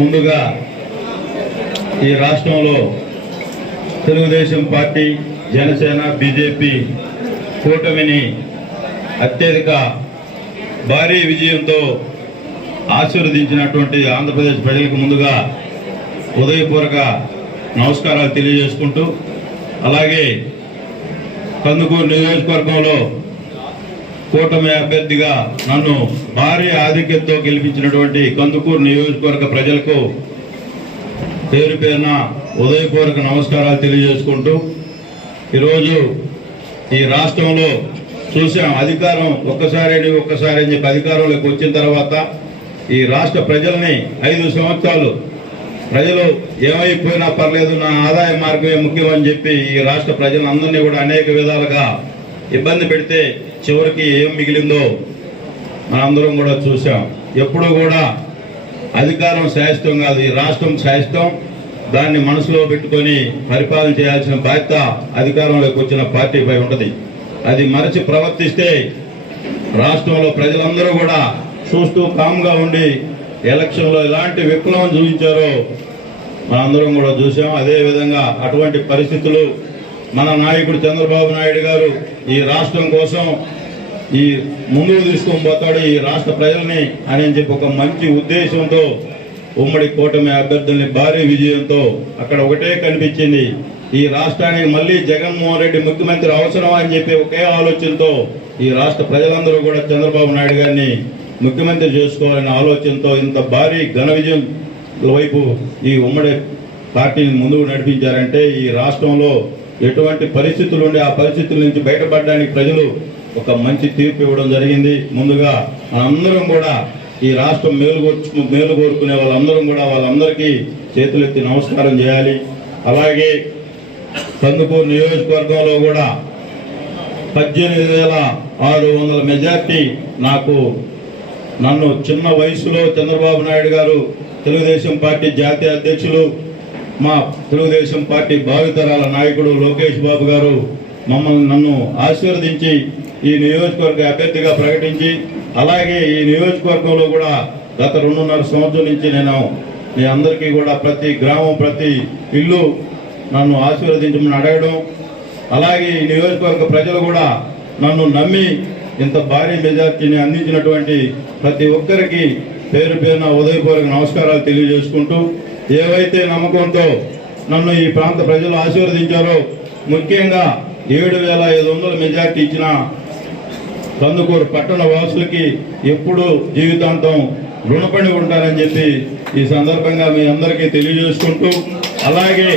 ముందుగా ఈ రాష్ట్రంలో తెలుగుదేశం పార్టీ జనసేన బీజేపీ కూటమిని అత్యధిక భారీ విజయంతో ఆశీర్వదించినటువంటి ఆంధ్రప్రదేశ్ ప్రజలకు ముందుగా ఉదయపూర్వక నమస్కారాలు తెలియజేసుకుంటూ అలాగే కందుకూరు నియోజకవర్గంలో కూటమి అభ్యర్థిగా నన్ను భారీ ఆధిక్యతతో గెలిపించినటువంటి కందుకూరు నియోజకవర్గ ప్రజలకు పేరు పేరున ఉదయపూర్వక నమస్కారాలు తెలియజేసుకుంటూ ఈరోజు ఈ రాష్ట్రంలో చూసాం అధికారం ఒక్కసారి ఒక్కసారి అని చెప్పి అధికారంలోకి వచ్చిన తర్వాత ఈ రాష్ట్ర ప్రజల్ని ఐదు సంవత్సరాలు ప్రజలు ఏమైపోయినా పర్లేదు నా ఆదాయ మార్గమే ముఖ్యం అని చెప్పి ఈ రాష్ట్ర ప్రజలందరినీ కూడా అనేక విధాలుగా ఇబ్బంది పెడితే చివరికి ఏం మిగిలిందో మనందరం కూడా చూసాం ఎప్పుడు కూడా అధికారం శాశ్వతం కాదు ఈ రాష్ట్రం శాశ్వతం. దాన్ని మనసులో పెట్టుకొని పరిపాలన చేయాల్సిన బాధ్యత అధికారంలోకి వచ్చిన పార్టీపై ఉంటుంది. అది మరచి ప్రవర్తిస్తే రాష్ట్రంలో ప్రజలందరూ కూడా చూస్తూ కామ్గా ఉండి ఎలక్షన్లో ఎలాంటి విప్లవం చూపించారో మనందరం కూడా చూసాం అదేవిధంగా అటువంటి పరిస్థితులు మన నాయకుడు చంద్రబాబు నాయుడు గారు ఈ రాష్ట్రం కోసం ఈ ముందుకు తీసుకొని పోతాడు ఈ రాష్ట్ర ప్రజల్ని అని చెప్పి ఒక మంచి ఉద్దేశంతో ఉమ్మడి కూటమి అభ్యర్థుల్ని భారీ విజయంతో అక్కడ ఒకటే కనిపించింది. ఈ రాష్ట్రానికి మళ్ళీ జగన్మోహన్ రెడ్డి ముఖ్యమంత్రి అవసరం అని చెప్పి ఒకే ఆలోచనతో ఈ రాష్ట్ర ప్రజలందరూ కూడా చంద్రబాబు నాయుడు గారిని ముఖ్యమంత్రి చేసుకోవాలనే ఆలోచనతో ఇంత భారీ ఘన విజయం వైపు ఈ ఉమ్మడి పార్టీని ముందుకు నడిపించారంటే ఈ రాష్ట్రంలో ఎటువంటి పరిస్థితులు ఉండే ఆ పరిస్థితుల నుంచి బయటపడడానికి ప్రజలు ఒక మంచి తీర్పు ఇవ్వడం జరిగింది. ముందుగా అందరం కూడా ఈ రాష్ట్రం మేలుగోర్చు మేలు కోరుకునే వాళ్ళందరం కూడా వాళ్ళందరికీ చేతులెత్తి నమస్కారం చేయాలి. అలాగే కందుకూరు నియోజకవర్గంలో కూడా పద్దెనిమిది వేల ఆరు వందల మెజార్టీ నాకు నన్ను చిన్న వయసులో చంద్రబాబు నాయుడు గారు తెలుగుదేశం పార్టీ జాతీయ అధ్యక్షులు మా తెలుగుదేశం పార్టీ భావితరాల నాయకుడు లోకేష్ బాబు గారు మమ్మల్ని నన్ను ఆశీర్వదించి ఈ నియోజకవర్గ అభ్యర్థిగా ప్రకటించి అలాగే ఈ నియోజకవర్గంలో కూడా గత రెండున్నర సంవత్సరం నుంచి నేను మీ అందరికీ కూడా ప్రతి గ్రామం ప్రతి ఇల్లు నన్ను ఆశీర్వదించమని అడగడం అలాగే ఈ నియోజకవర్గ ప్రజలు కూడా నన్ను నమ్మి ఇంత భారీ మెజార్టీని అందించినటువంటి ప్రతి ఒక్కరికి పేరు పేరున ఉదయపూర్వక నమస్కారాలు తెలియజేసుకుంటూ ఏవైతే నమ్మకంతో నన్ను ఈ ప్రాంత ప్రజలు ఆశీర్వదించారో ముఖ్యంగా ఏడు వేల ఐదు వందల మెజార్టీ ఇచ్చిన కందుకూరు పట్టణ వాసులకి ఎప్పుడూ జీవితాంతం రుణపడి ఉంటారని చెప్పి ఈ సందర్భంగా మీ అందరికీ తెలియజేసుకుంటూ అలాగే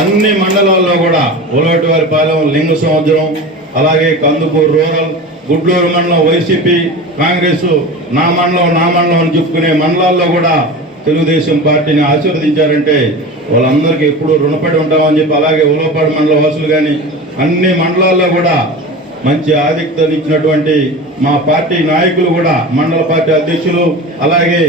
అన్ని మండలాల్లో కూడా ఉలవటివారిపాలెం లింగ సంవత్సరం అలాగే కందుకూరు రూరల్ గుడ్లూరు మండలం వైసీపీ కాంగ్రెస్ నా మండలం నా మండలం అని చెప్పుకునే మండలాల్లో కూడా తెలుగుదేశం పార్టీని ఆశీర్వదించారంటే వాళ్ళందరికీ ఎప్పుడు రుణపడి ఉంటామని చెప్పి అలాగే ఉలవపాడు మండల వాసులు కానీ అన్ని మండలాల్లో కూడా మంచి ఆధిక్యతను ఇచ్చినటువంటి మా పార్టీ నాయకులు కూడా మండల పార్టీ అధ్యక్షులు అలాగే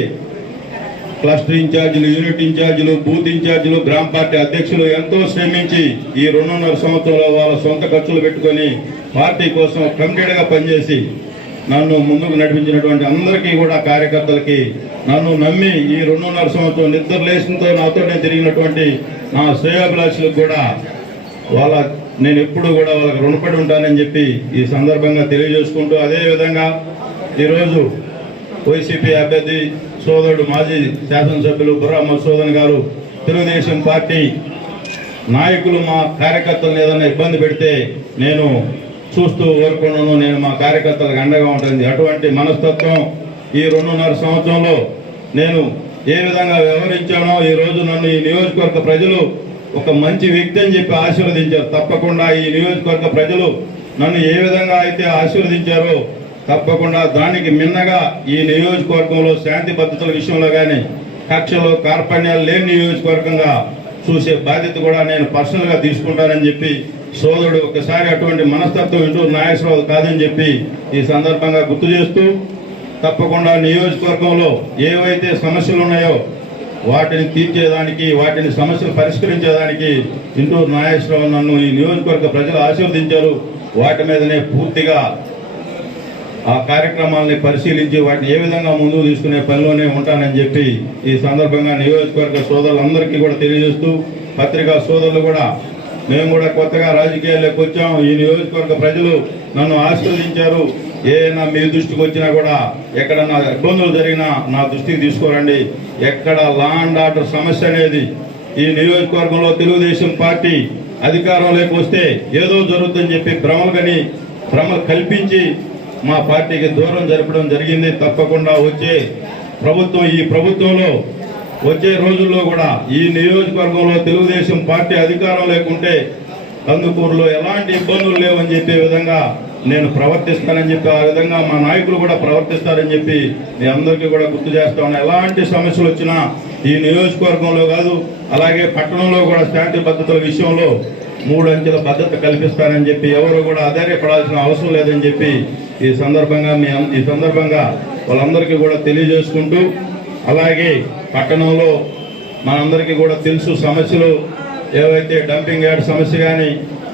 క్లస్టర్ ఇన్ఛార్జీలు యూనిట్ ఇన్ఛార్జీలు బూత్ ఇన్ఛార్జీలు గ్రామ పార్టీ అధ్యక్షులు ఎంతో శ్రమించి ఈ రెండున్నర సంవత్సరంలో వాళ్ళ సొంత ఖర్చులు పెట్టుకొని పార్టీ కోసం కమిటెడ్గా పనిచేసి నన్ను ముందుకు నడిపించినటువంటి అందరికీ కూడా కార్యకర్తలకి నన్ను నమ్మి ఈ రెండున్నర సంవత్సరం నిద్ర లేసంతో నాతోనే తిరిగినటువంటి నా శ్రేయాభిలాషులకు కూడా వాళ్ళ నేను ఎప్పుడు కూడా వాళ్ళకి రుణపడి ఉంటానని చెప్పి ఈ సందర్భంగా తెలియజేసుకుంటూ అదేవిధంగా ఈరోజు వైసీపీ అభ్యర్థి సోదరుడు మాజీ శాసనసభ్యులు బుర్రా మధుసూదన్ గారు తెలుగుదేశం పార్టీ నాయకులు మా కార్యకర్తలను ఏదైనా ఇబ్బంది పెడితే నేను చూస్తూ ఊరుకున్నాను నేను మా కార్యకర్తలకు అండగా ఉంటుంది అటువంటి మనస్తత్వం ఈ రెండున్నర సంవత్సరంలో నేను ఏ విధంగా వ్యవహరించానో ఈ రోజు నన్ను ఈ నియోజకవర్గ ప్రజలు ఒక మంచి వ్యక్తి అని చెప్పి ఆశీర్వదించారు. తప్పకుండా ఈ నియోజకవర్గ ప్రజలు నన్ను ఏ విధంగా అయితే ఆశీర్వదించారో తప్పకుండా దానికి మిన్నగా ఈ నియోజకవర్గంలో శాంతి భద్రతల విషయంలో కానీ కక్షలు కార్పణ్యాలు లేని నియోజకవర్గంగా చూసే బాధ్యత కూడా నేను పర్సనల్గా తీసుకుంటానని చెప్పి సోదరుడు ఒకసారి అటువంటి మనస్తత్వం ఇంటూ నాగేశ్వరరావు కాదని చెప్పి ఈ సందర్భంగా గుర్తు చేస్తూ తప్పకుండా నియోజకవర్గంలో ఏవైతే సమస్యలు ఉన్నాయో వాటిని తీర్చేదానికి వాటిని సమస్యలు పరిష్కరించేదానికి ఇంటూరు నాగేశ్వరరావు నన్ను ఈ నియోజకవర్గ ప్రజలు ఆశీర్వదించారు. వాటి మీదనే పూర్తిగా ఆ కార్యక్రమాలని పరిశీలించి వాటిని ఏ విధంగా ముందుకు తీసుకునే పనిలోనే ఉంటానని చెప్పి ఈ సందర్భంగా నియోజకవర్గ సోదరులందరికీ కూడా తెలియజేస్తూ పత్రికా సోదరులు కూడా మేము కూడా కొత్తగా రాజకీయాల్లోకి వచ్చాం. ఈ నియోజకవర్గ ప్రజలు నన్ను ఆశీర్వదించారు. ఏదైనా మీ దృష్టికి వచ్చినా కూడా ఎక్కడన్నా ఇబ్బందులు జరిగినా నా దృష్టికి తీసుకురండి. ఎక్కడ లా అండ్ ఆర్డర్ సమస్య అనేది ఈ నియోజకవర్గంలో తెలుగుదేశం పార్టీ అధికారంలోకి వస్తే ఏదో జరుగుతుందని చెప్పి భ్రమలు భ్రమ భ్రమలు కల్పించి మా పార్టీకి దూరం జరపడం జరిగింది. తప్పకుండా వచ్చే ప్రభుత్వం ఈ ప్రభుత్వంలో వచ్చే రోజుల్లో కూడా ఈ నియోజకవర్గంలో తెలుగుదేశం పార్టీ అధికారం లేకుంటే కందుకూరులో ఎలాంటి ఇబ్బందులు లేవని చెప్పే విధంగా నేను ప్రవర్తిస్తానని చెప్పి ఆ విధంగా మా నాయకులు కూడా ప్రవర్తిస్తారని చెప్పి మీ అందరికీ కూడా గుర్తు చేస్తా ఉన్నా. ఎలాంటి సమస్యలు వచ్చినా ఈ నియోజకవర్గంలో కాదు అలాగే పట్టణంలో కూడా శాంతి భద్రతల విషయంలో మూడు అంచెల భద్రత కల్పిస్తానని చెప్పి ఎవరు కూడా ఆధారపడాల్సిన అవసరం లేదని చెప్పి ఈ సందర్భంగా మీ ఈ సందర్భంగా వాళ్ళందరికీ కూడా తెలియజేసుకుంటూ అలాగే పట్టణంలో మనందరికీ కూడా తెలుసు సమస్యలు. ఏవైతే డంపింగ్ యార్డ్ సమస్య కానీ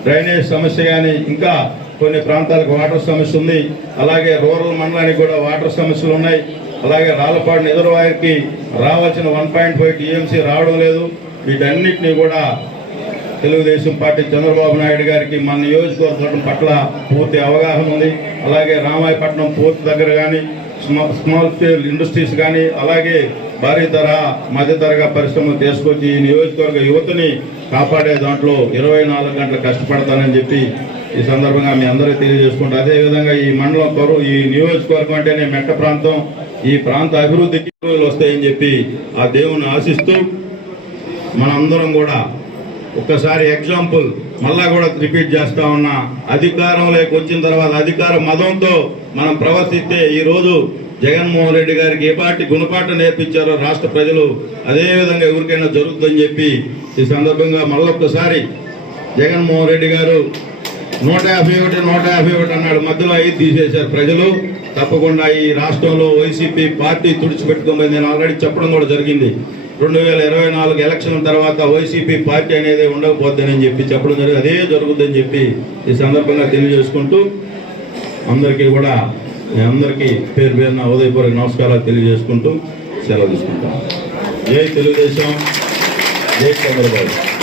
డ్రైనేజ్ సమస్య కానీ ఇంకా కొన్ని ప్రాంతాలకు వాటర్ సమస్య ఉంది. అలాగే రూరల్ మండలానికి కూడా వాటర్ సమస్యలు ఉన్నాయి. అలాగే రాళ్ళపాడు నిజరవారికి రావాల్సిన వన్ పాయింట్ ఫైవ్ టీఎంసీ రావడం లేదు. వీటన్నిటిని కూడా తెలుగుదేశం పార్టీ చంద్రబాబు నాయుడు గారికి మన నియోజకవర్గం పట్ల పూర్తి అవగాహన ఉంది. అలాగే రామాయపట్నం పూర్తి దగ్గర కానీ స్మాల్ స్కేల్ ఇండస్ట్రీస్ కానీ అలాగే భారీ ధర మధ్యతరగా పరిశ్రమలు తీసుకొచ్చి ఈ నియోజకవర్గ యువతని కాపాడే దాంట్లో ఇరవై నాలుగు గంటలు కష్టపడతానని చెప్పి ఈ సందర్భంగా మీ అందరికీ తెలియజేసుకుంటారు అదేవిధంగా ఈ మండలం కరువు ఈ నియోజకవర్గం అంటేనే మెట్ట ప్రాంతం. ఈ ప్రాంత అభివృద్ధికి రోజులు వస్తాయని చెప్పి ఆ దేవుని ఆశిస్తూ మనందరం కూడా ఒక్కసారి ఎగ్జాంపుల్ మళ్ళా కూడా రిపీట్ చేస్తా ఉన్నా. అధికారంలోకి వచ్చిన తర్వాత అధికార మదంతో మనం ప్రవర్తిస్తే ఈ రోజు జగన్మోహన్ రెడ్డి గారికి ఏ పార్టీ గుణపాఠం నేర్పించారో రాష్ట్ర ప్రజలు అదేవిధంగా ఎవరికైనా జరుగుతుందని చెప్పి ఈ సందర్భంగా మళ్ళొక్కసారి జగన్మోహన్ రెడ్డి గారు నూట యాభై ఒకటి నూట యాభై ఒకటి అన్నాడు. మధ్యలో అయ్యి తీసేశారు ప్రజలు. తప్పకుండా ఈ రాష్ట్రంలో వైసీపీ పార్టీ తుడిచిపెట్టుకోమని నేను ఆల్రెడీ చెప్పడం కూడా జరిగింది. రెండు వేల ఇరవై నాలుగు ఎలక్షన్ తర్వాత వైసీపీ పార్టీ అనేది ఉండకపోద్దని చెప్పి చెప్పడం జరిగింది. అదే జరుగుతుందని చెప్పి ఈ సందర్భంగా తెలియజేసుకుంటూ అందరికీ కూడా అందరికీ పేరు పేరున ఉదయపూర్వక నమస్కారాలు తెలియజేసుకుంటూ సెలవు తీసుకుంటాం. జై తెలుగుదేశం. జై చంద్రబాబు.